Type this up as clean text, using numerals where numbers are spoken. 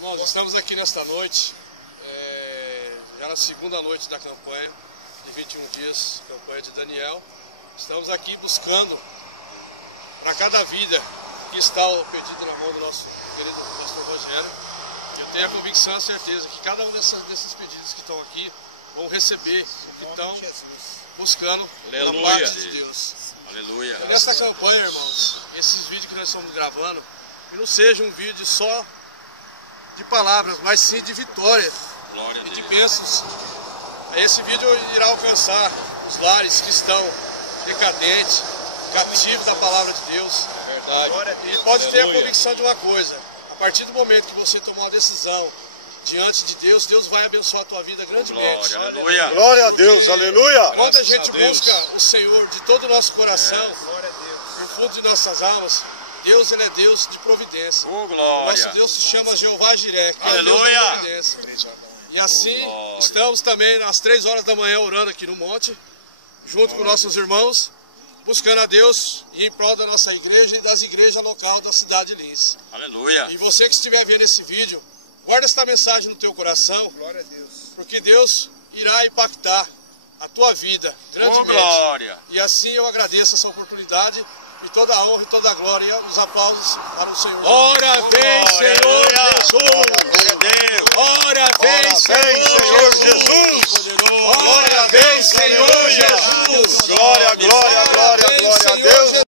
Irmãos, estamos aqui nesta noite, já na segunda noite da campanha de 21 dias, campanha de Daniel. Estamos aqui buscando para cada vida que está perdida na mão do nosso querido pastor Rogério. Eu tenho a convicção e a certeza que cada um desses pedidos que estão aqui vão receber o que estão buscando pela parte de Deus. Aleluia. Nesta campanha, irmãos, esses vídeos que nós estamos gravando, que não seja um vídeo só de palavras, mas sim de vitória e de bênçãos. Esse vídeo irá alcançar os lares que estão decadentes, cativos da palavra de Deus. Verdade. E pode ter a convicção de uma coisa: a partir do momento que você tomar uma decisão diante de Deus, Deus vai abençoar a tua vida grandemente. Glória, aleluia. Glória a Deus, aleluia. Quando a gente busca o Senhor de todo o nosso coração, no fundo de nossas almas, Deus, Ele é Deus de providência. Glória. Nosso Deus se chama Jeová Jiré, que Aleluia. é Deus da providência. E assim, estamos também às 3 horas da manhã orando aqui no monte, junto com nossos irmãos, buscando a Deus e em prol da nossa igreja e das igrejas local da cidade de Lins. Aleluia. E você que estiver vendo esse vídeo, guarda esta mensagem no teu coração, Glória a Deus. porque Deus irá impactar a tua vida grandemente. Glória. E assim eu agradeço essa oportunidade e toda a honra e toda a glória, os aplausos para o Senhor. Ora vem, Senhor